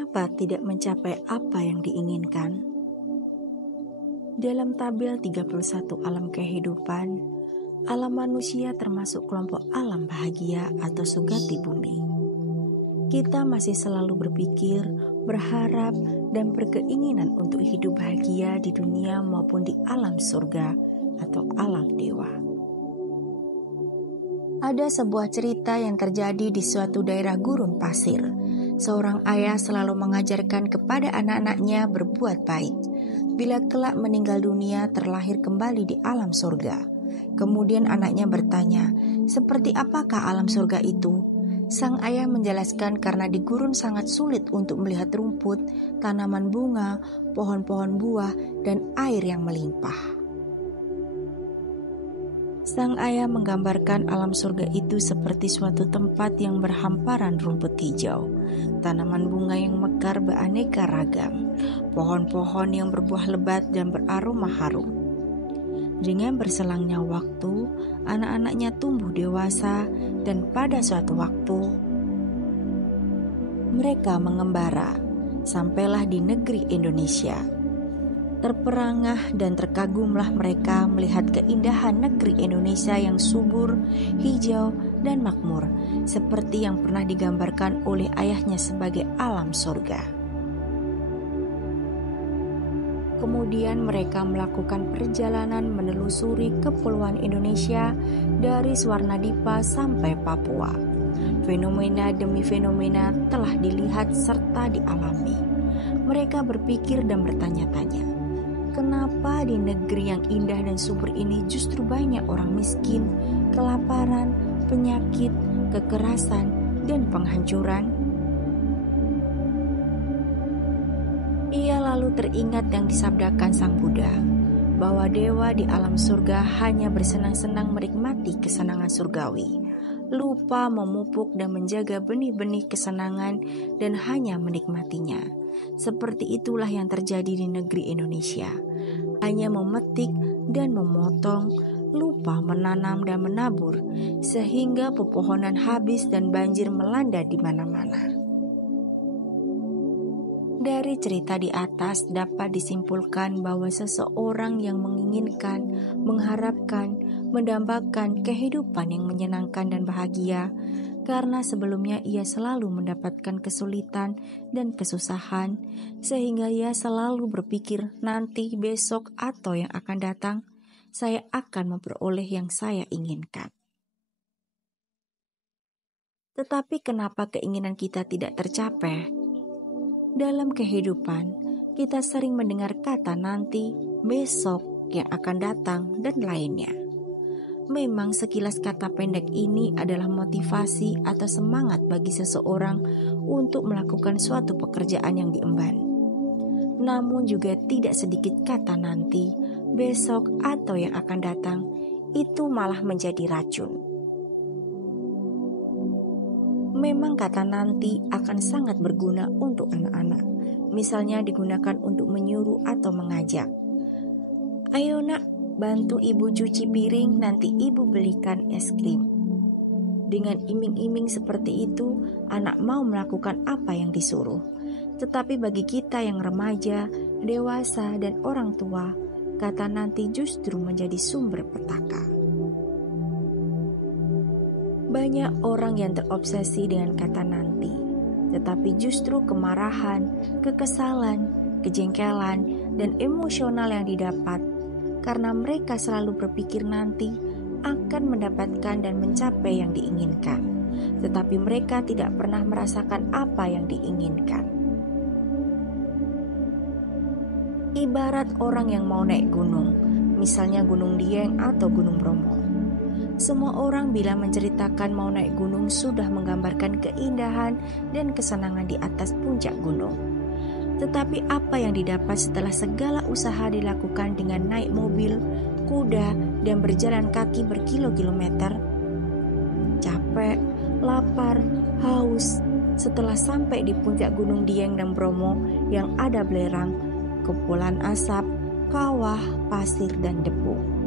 kenapa tidak mencapai apa yang diinginkan? Dalam tabel 31 alam kehidupan, alam manusia termasuk kelompok alam bahagia atau sugati bumi. Kita masih selalu berpikir, berharap, dan berkeinginan untuk hidup bahagia di dunia maupun di alam surga atau alam dewa. Ada sebuah cerita yang terjadi di suatu daerah gurun pasir. Seorang ayah selalu mengajarkan kepada anak-anaknya berbuat baik. Bila kelak meninggal dunia, terlahir kembali di alam surga. Kemudian anaknya bertanya, seperti apakah alam surga itu? Sang ayah menjelaskan karena di gurun sangat sulit untuk melihat rumput, tanaman bunga, pohon-pohon buah, dan air yang melimpah. Sang ayah menggambarkan alam surga itu seperti suatu tempat yang berhamparan rumput hijau, tanaman bunga yang mekar beraneka ragam, pohon-pohon yang berbuah lebat dan beraroma harum. Dengan berselangnya waktu, anak-anaknya tumbuh dewasa dan pada suatu waktu mereka mengembara, sampailah di negeri Indonesia. Terperangah dan terkagumlah mereka melihat keindahan negeri Indonesia yang subur, hijau, dan makmur, seperti yang pernah digambarkan oleh ayahnya sebagai alam surga. Kemudian mereka melakukan perjalanan menelusuri kepulauan Indonesia dari Swarnadipa sampai Papua. Fenomena demi fenomena telah dilihat serta dialami. Mereka berpikir dan bertanya-tanya, kenapa di negeri yang indah dan subur ini justru banyak orang miskin, kelaparan, penyakit, kekerasan, dan penghancuran? Ia lalu teringat yang disabdakan Sang Buddha, bahwa dewa di alam surga hanya bersenang-senang menikmati kesenangan surgawi, lupa memupuk dan menjaga benih-benih kesenangan dan hanya menikmatinya. Seperti itulah yang terjadi di negeri Indonesia. Hanya memetik dan memotong, lupa menanam dan menabur, sehingga pepohonan habis dan banjir melanda di mana-mana. Dari cerita di atas dapat disimpulkan bahwa seseorang yang menginginkan, mengharapkan, mendambakan kehidupan yang menyenangkan dan bahagia, karena sebelumnya ia selalu mendapatkan kesulitan dan kesusahan, sehingga ia selalu berpikir nanti, besok, atau yang akan datang, saya akan memperoleh yang saya inginkan. Tetapi kenapa keinginan kita tidak tercapai? Dalam kehidupan, kita sering mendengar kata nanti, besok, yang akan datang, dan lainnya. Memang sekilas kata pendek ini adalah motivasi atau semangat bagi seseorang untuk melakukan suatu pekerjaan yang diemban. Namun juga tidak sedikit kata nanti, besok, atau yang akan datang, itu malah menjadi racun. Memang kata nanti akan sangat berguna untuk anak-anak. Misalnya digunakan untuk menyuruh atau mengajak. Ayo nak, bantu ibu cuci piring, nanti ibu belikan es krim. Dengan iming-iming seperti itu, anak mau melakukan apa yang disuruh. Tetapi bagi kita yang remaja, dewasa, dan orang tua, kata nanti justru menjadi sumber petaka. Banyak orang yang terobsesi dengan kata nanti, tetapi justru kemarahan, kekesalan, kejengkelan, dan emosional yang didapat karena mereka selalu berpikir nanti akan mendapatkan dan mencapai yang diinginkan, tetapi mereka tidak pernah merasakan apa yang diinginkan. Ibarat orang yang mau naik gunung, misalnya Gunung Dieng atau Gunung Bromo. Semua orang bila menceritakan mau naik gunung sudah menggambarkan keindahan dan kesenangan di atas puncak gunung. Tetapi apa yang didapat setelah segala usaha dilakukan dengan naik mobil, kuda, dan berjalan kaki berkilo-kilometer? Capek, lapar, haus. Setelah sampai di puncak Gunung Dieng dan Bromo yang ada belerang, kepulan asap, kawah, pasir, dan debu.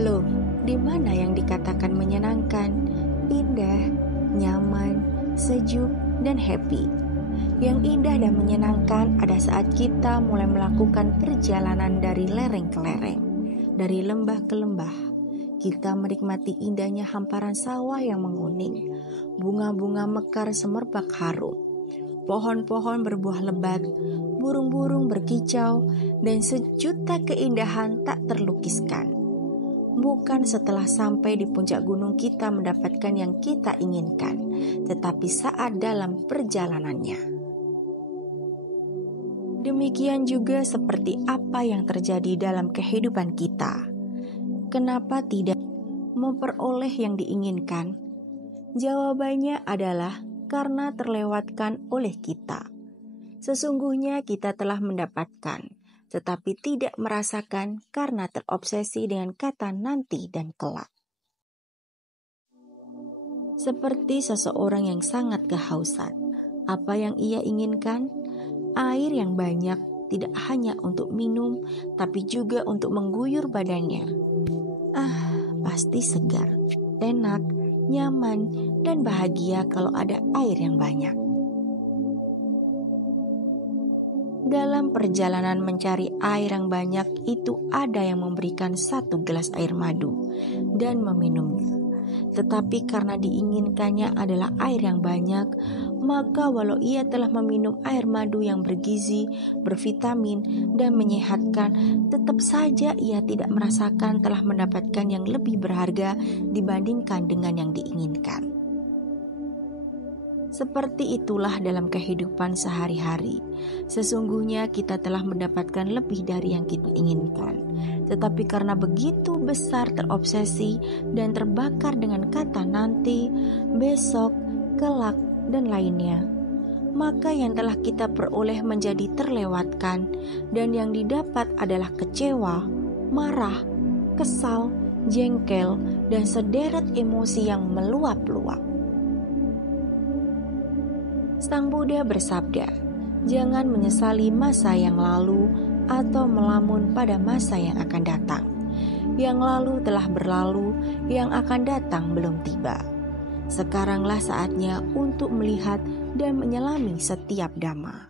Loh, di mana yang dikatakan menyenangkan, indah, nyaman, sejuk, dan happy. Yang indah dan menyenangkan ada saat kita mulai melakukan perjalanan dari lereng ke lereng, dari lembah ke lembah. Kita menikmati indahnya hamparan sawah yang menguning, bunga-bunga mekar semerbak harum, pohon-pohon berbuah lebat, burung-burung berkicau, dan sejuta keindahan tak terlukiskan. Bukan setelah sampai di puncak gunung kita mendapatkan yang kita inginkan, tetapi saat dalam perjalanannya. Demikian juga seperti apa yang terjadi dalam kehidupan kita. Kenapa tidak memperoleh yang diinginkan? Jawabannya adalah karena terlewatkan oleh kita. Sesungguhnya kita telah mendapatkan, tetapi tidak merasakan karena terobsesi dengan kata nanti dan kelak. Seperti seseorang yang sangat kehausan, apa yang ia inginkan? Air yang banyak, tidak hanya untuk minum, tapi juga untuk mengguyur badannya. Pasti segar, enak, nyaman, dan bahagia kalau ada air yang banyak. Dalam perjalanan mencari air yang banyak itu ada yang memberikan 1 gelas air madu dan meminumnya. Tetapi karena diinginkannya adalah air yang banyak, maka walau ia telah meminum air madu yang bergizi, bervitamin, dan menyehatkan, tetap saja ia tidak merasakan telah mendapatkan yang lebih berharga dibandingkan dengan yang diinginkan. Seperti itulah dalam kehidupan sehari-hari. Sesungguhnya kita telah mendapatkan lebih dari yang kita inginkan. Tetapi karena begitu besar terobsesi dan terbakar dengan kata nanti, besok, kelak, dan lainnya, maka yang telah kita peroleh menjadi terlewatkan, dan yang didapat adalah kecewa, marah, kesal, jengkel, dan sederet emosi yang meluap-luap. Sang Buddha bersabda, jangan menyesali masa yang lalu atau melamun pada masa yang akan datang. Yang lalu telah berlalu, yang akan datang belum tiba. Sekaranglah saatnya untuk melihat dan menyelami setiap dhamma.